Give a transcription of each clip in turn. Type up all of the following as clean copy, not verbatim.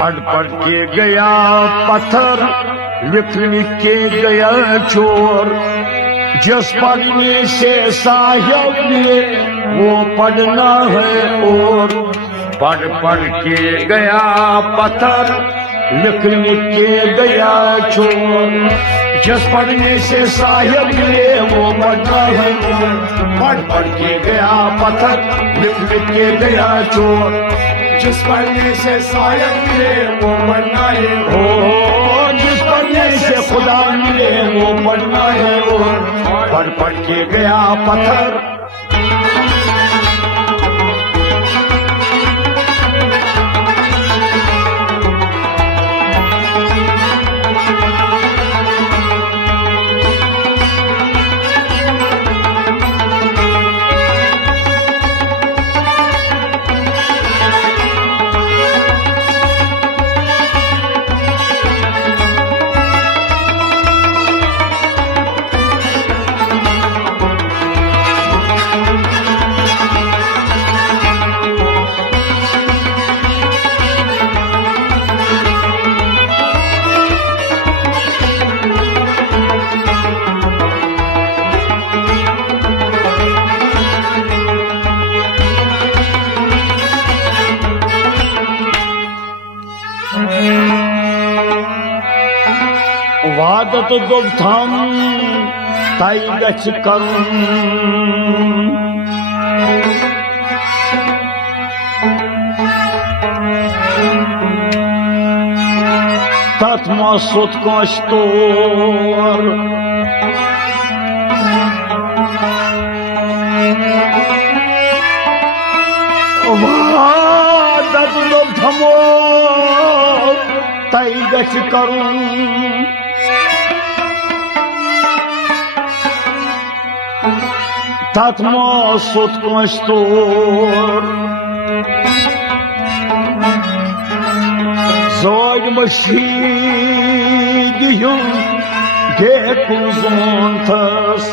पढ़ पढ़ के गया पत्थर, लिख लिख के गया चोर। जिस पढ़ने से साहिब ने वो पढ़ना है और। पढ़ पढ़ के गया पत्थर, लिख लिख के गया चोर। जिस पढ़ने से साहिब ने वो पढ़ना है और। पढ़ पढ़ के गया पत्थर, लिख लिख के गया चोर। जिस पढ़ने से साहिब मिले वो पढ़ना है और। जिस पढ़ने से खुदा मिले वो पढ़ना है और। पढ़ पढ़ के गया पत्थर। वादत दुग्धम तय गच करुं। तत्मा सुत कस्तोर। वादत दुग्धमो तय गच करुं। तत्मा सुत कस्तोर। जोग मशीद यूं गेकुं zontas।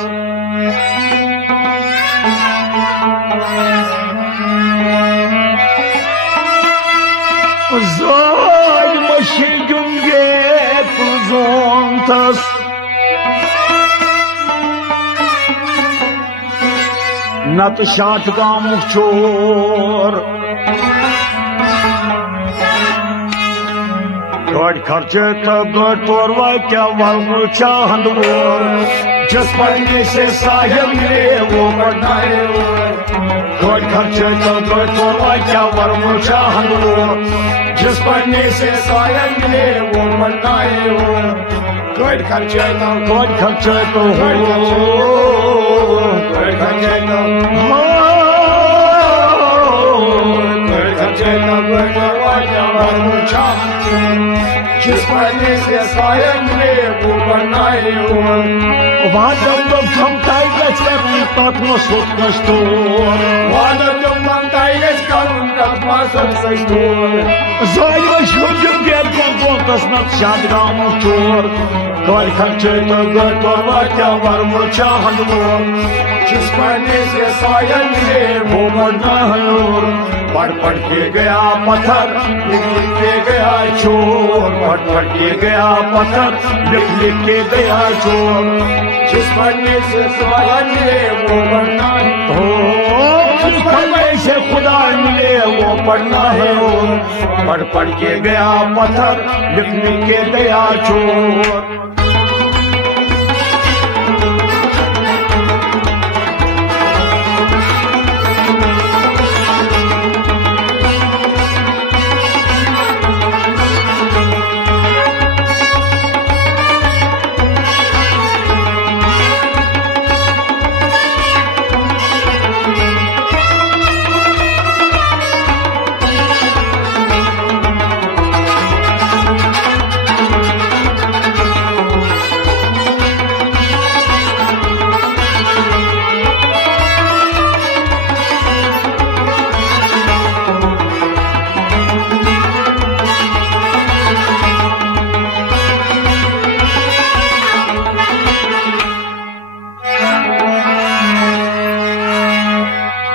जोग मशीद यूं गेकुं zontas। नत शाट गामुख चोर। गाड़ खर्चे तब तोर क्या वह चाहन वोर। जिस पढ़ने से साहिब मिले वो पढ़ना है और। गाड़ खर्चे तब तोर क्या वह चाहन वोर। जिस पढ़ने से साहिब मिले वो पढ़ना है और। गाड़ खर्चे तो हो जिस पढ़ने से साहिब मिले वो पढ़ना है और। वहाँ जब लोग थमताई गच करूँ तत्मा सुत कस्तोर। वहाँ जब थमताई गच करूँ तत्मा सुत कस्तोर। जोग मशीद यूं गेकुं zontas नत शाट गामुख चोर। गाड़ खर्चे तो गड़बड़ क्या वर्म चाहन वोर। जिस पढ़ने से साहिब मिले वो पढ़ना है और। पढ़ पढ़ के गया पत्थर, लिख लिख के गया चोर। पढ़ पढ़ के गया पत्थर, लिख लिख के गया चोर। जिस पढ़ने से साहिब मिले वो पढ़ना है और। जिस पढ़ने से खुदा मिले वो पढ़ना है और। पढ़ पढ़ के गया पत्थर, लिख लिख के गया चोर।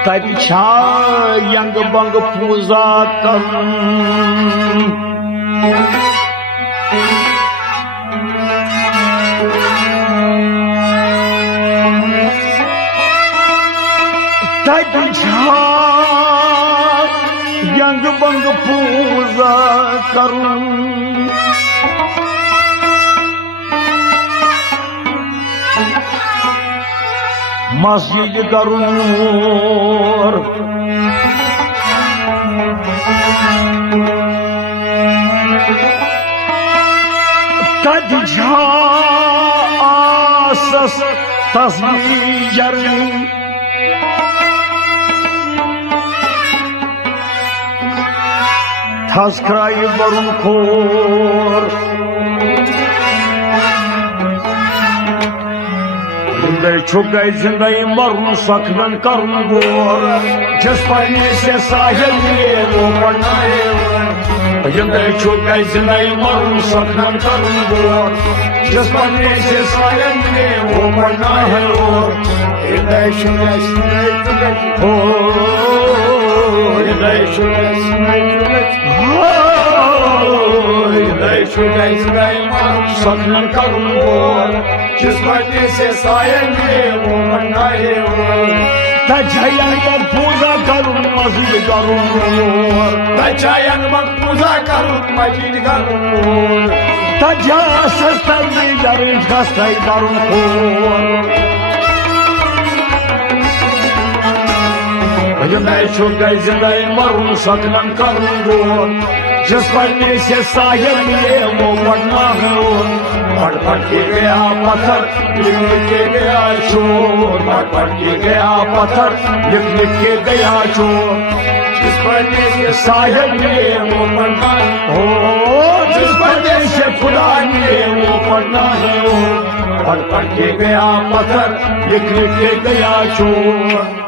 तछा यंग बंग पूजा कर यंग बंग पूजा करूं मस्जिद करूं तज आसस तस्वीर थस क्राई बरुन खोर छुगई जिंदगी मरुन सकन करुन गोर जिस पढ़ने से साहिल मिले वो पढ़नाए जिंदगी छुगई जिंदगी मरुन सकन करुन गोर जिस पढ़ने से साहिल मिले वो पढ़ना है और सकन करुन गोर जिस पढ़ने से साहिल मिले वो पढ़ना है तजयन मग पूजा करुन मस्जिद करुन तजयन मग पूजा करुन मस्जिद करुन तजासस तस्वीर खस्ताई करुन खोर मैं छुगई जिंदगी मरुन सकन करुन गोर जिस पढ़ने से साहिल मिले वो पढ़ना है पढ़ पढ़ के गया पत्थर लिख लिख के गया चोर पढ़ पढ़ के गया पत्थर लिख लिख के गया चोर जिस पढ़ने से साहिल मिले वो पढ़ना हो जिस पढ़ने से खुदा मिले वो पढ़ना है पढ़ पढ़ के गया पत्थर लिख लिख के गया चोर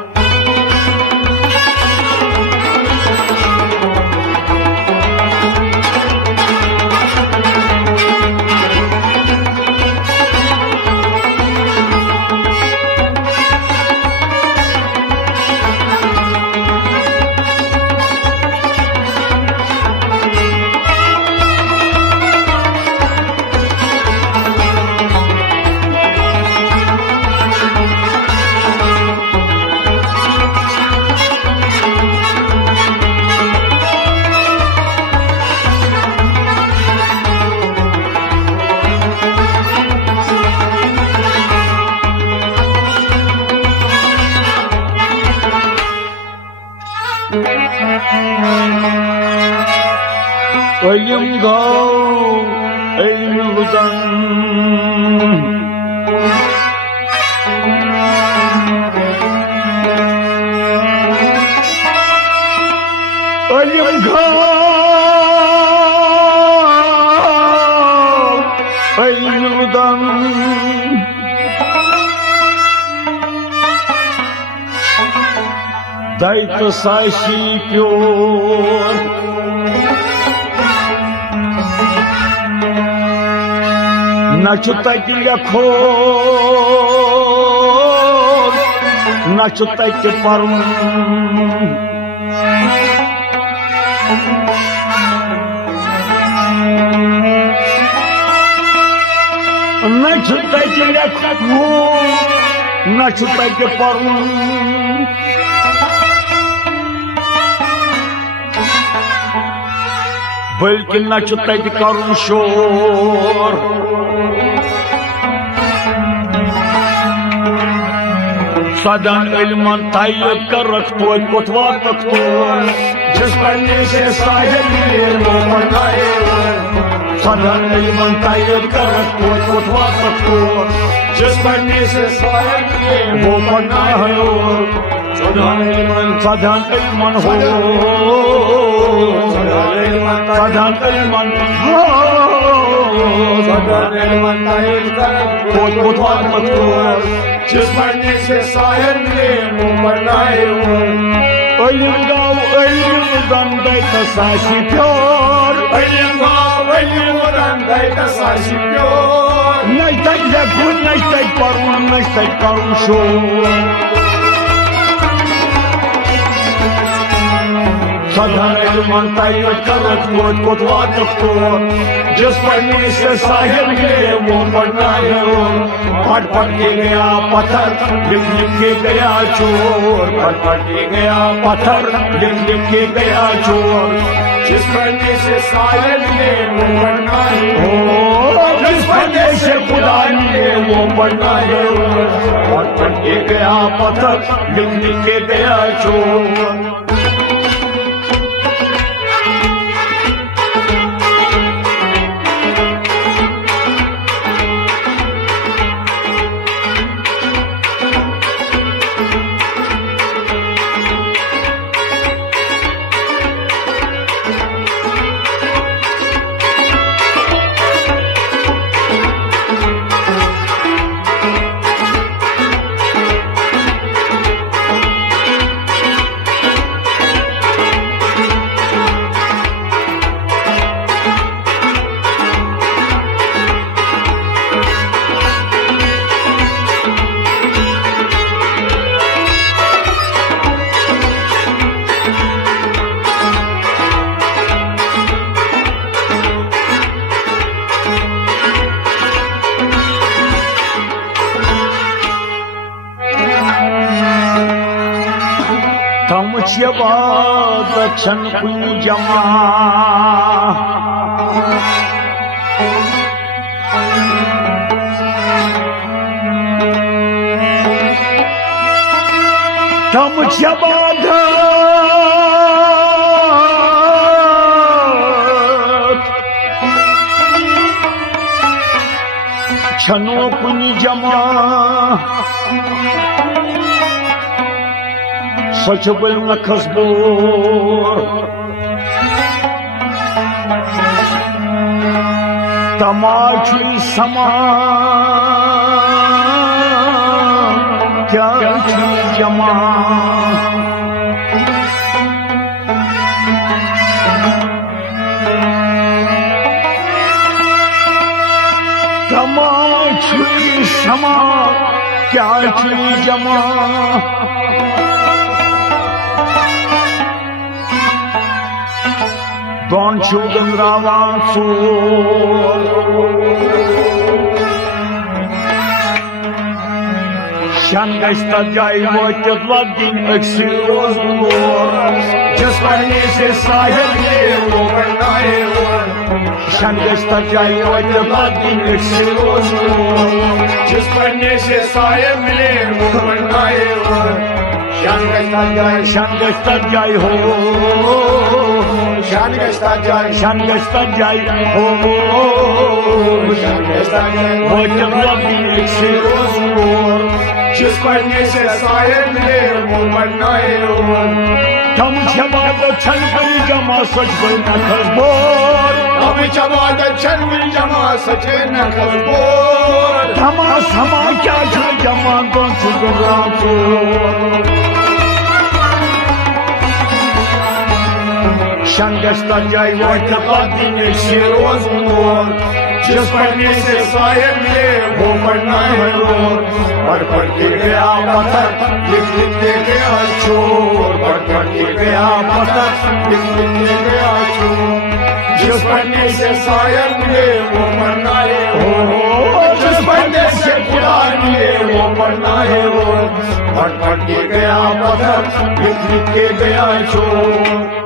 Elim gav, elim uzan Elim gav, elim uzan Dait sashi pyor Начутай лякор, начутайте парум. Начутайте лякор, начутайте парум. बल्कि начутайте करुन शोर सदन इल्मन तायब कर रखतो कोतवा रखतो जिस पढ़ने से साहिल मिले वो पढ़नाए सदन इल्मन तायब कर रखतो कोतवा रखतो जिस पढ़ने से साहिल मिले वो पढ़ना है सदन इल्मन हो सदन इल्मन हो सदन इल्मन तायब कर कोतवा रखतो जिस पढ़ने से साहिल मिले वो पढ़नाए Elim gav, elim uzan dayta sashi pyor Elim gav, elim uzan dayta sashi pyor Nashtai lekun, nashtai karun shor सधन मनता करत कोत वातक तो जिस पढ़ने से साहिब मिले वो पढ़ना है पढ़ पढ़ के गया पत्थर लिख लिख के गया चोर पढ़ पढ़ के गया पत्थर लिख लिख के गया चोर जिस पढ़ने से साहिब मिले वो पढ़ना है जिस पढ़ने से खुदा मिले वो पढ़ना है पढ़ पढ़ के गया पत्थर लिख लिख के गया चोर दक्षिण कुंजमा तम जबाद छनो कुंजमा सच बोल न खसबोर तमाची समा क्या जमा तमाची समा क्या जमा Don children ravan su Şanga istadjai motet ladin exilos mors Just pढ़ने से साहिब ले वो पढ़ना है Şanga istadjai motet ladin exilos mors Just पढ़ने से साहिब ले वो पढ़ना है Şanga istadjai ho Şan göstercay ho Şan göstercay Hoca Rabbi eksiros mor Jiss पढ़ने से साहिब मिले वो पढ़ना है Tam cemaat çelgül cama saçgül ne kızbor Tam cemaat çelgül cama saçgül ne kızbor Tama sama kya cama don çılgın ramsur Şangasta jai vayta qadin eksiros mor Jiss पढ़ने से साहिब मिले वो पढ़ना है पढ़ पढ़ के गया पत्थर लिख लिख के गया चोर पढ़ पढ़ के गया पत्थर लिख लिख के गया चोर जिस पढ़ने से साहिब मिले वो पढ़ना है जिस पढ़ने से खुदा मिले वो पढ़ना है पढ़ पढ़ के गया पत्थर लिख लिख के गया चोर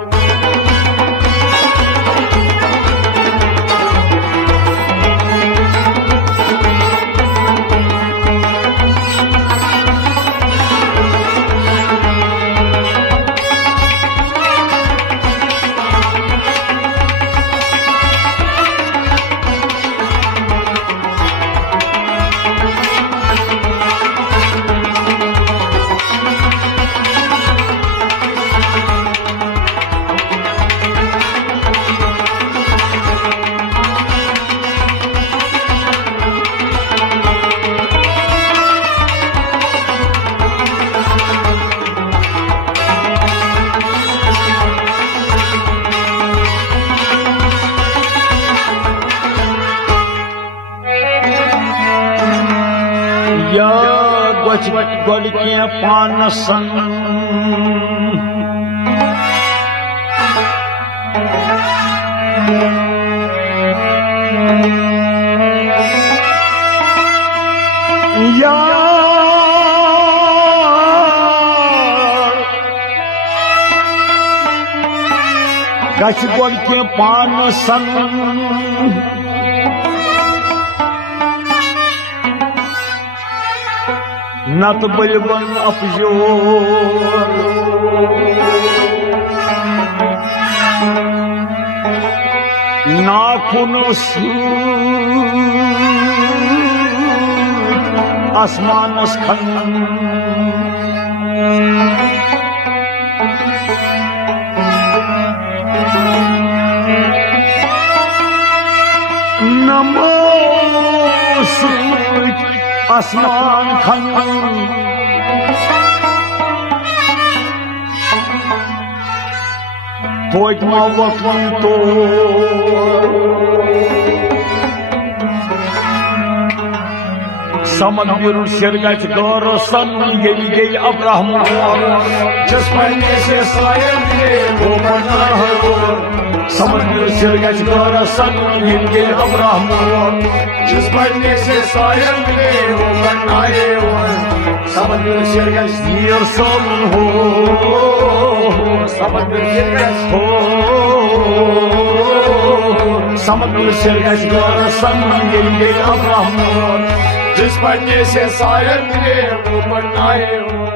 गोल के पान सन गछ गोड़ के पान सन नत बलबन अपजोर नाखुन आसमानस खन नमो आसमान खन तोत मा वतन तो समन बिरुर सिर गच गौरसन ये अब्राहम जिस पन्ने से सायम ने वो बना है समन बिरुर सिर गच गौरसन ये अब्राहम जिस पन्ने से सायम ने वो बना है समन बिरुर सिर गच नियर सन हो समन बिरुर सिर गच हो समन बिरुर सिर गच गौरसन ये अब्राहम जिस पन्ने से सायम ने वो बनाए हो